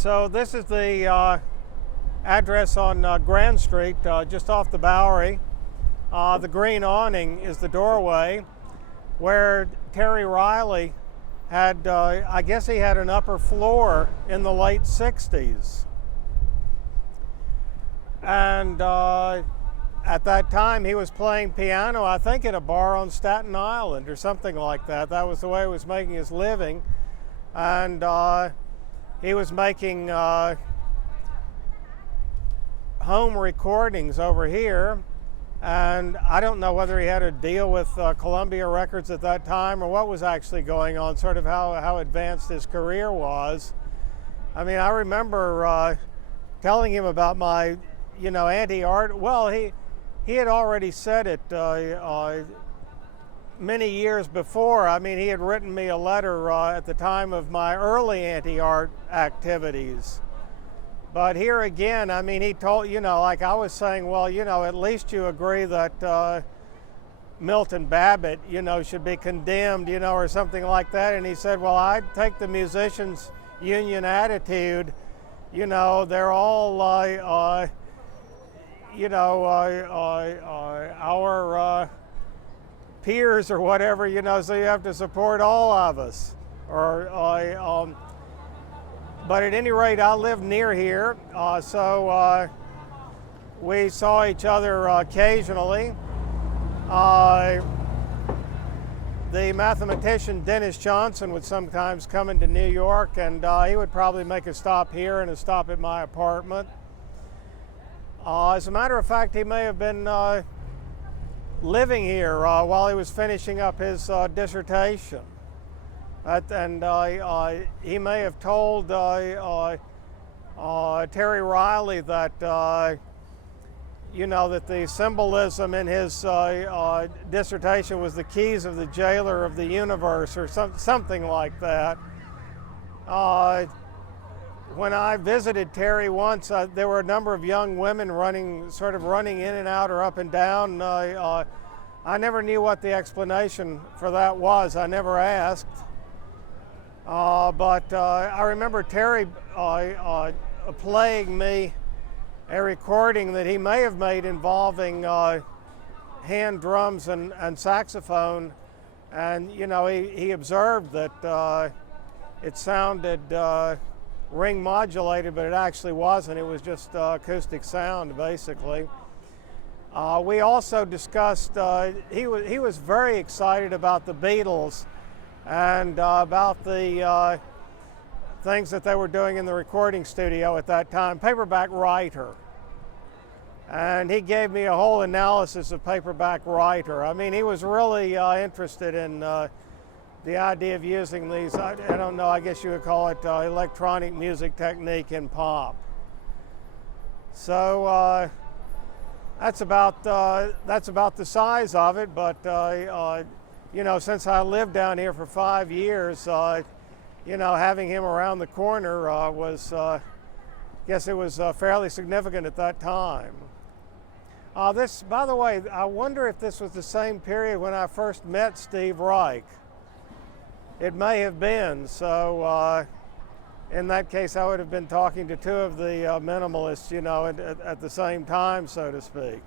So this is the address on Grand Street, just off the Bowery. The green awning is the doorway where Terry Riley had, I guess he had an upper floor in the late 60s. And at that time he was playing piano, I think at a bar on Staten Island or something like that. That was the way he was making his living. And he was making home recordings over here, and I don't know whether he had a deal with Columbia Records at that time or what was actually going on, sort of how advanced his career was. I mean, I remember telling him about my, anti-art. Well, he had already said it many years before. I mean, he had written me a letter at the time of my early anti-art activities. But here again, I mean, he told, like I was saying, well, at least you agree that Milton Babbitt, should be condemned, or something like that. And he said, well, I'd take the musicians' union attitude, they're all, our peers or whatever, so you have to support all of us. But at any rate, I live near here, so we saw each other occasionally. The mathematician Dennis Johnson would sometimes come into New York, and he would probably make a stop here and a stop at my apartment. As a matter of fact, he may have been living here while he was finishing up his dissertation. And he may have told Terry Riley that, that the symbolism in his dissertation was the keys of the jailer of the universe, or something like that. When I visited Terry once, there were a number of young women sort of running in and out or up and down. I never knew what the explanation for that was. I never asked. But I remember Terry playing me a recording that he may have made involving hand drums and saxophone. And, he observed that it sounded ring modulated, but it actually wasn't. It was just acoustic sound, basically. We also discussed, he was very excited about the Beatles and about the things that they were doing in the recording studio at that time. Paperback Writer. And he gave me a whole analysis of Paperback Writer. I mean, he was really interested in the idea of using these, I don't know, I guess you would call it electronic music technique in pop. So that's about the size of it, but since I lived down here for 5 years, having him around the corner was, I guess it was fairly significant at that time. This, by the way, I wonder if this was the same period when I first met Steve Reich. It may have been, so in that case I would have been talking to two of the minimalists, at the same time, so to speak.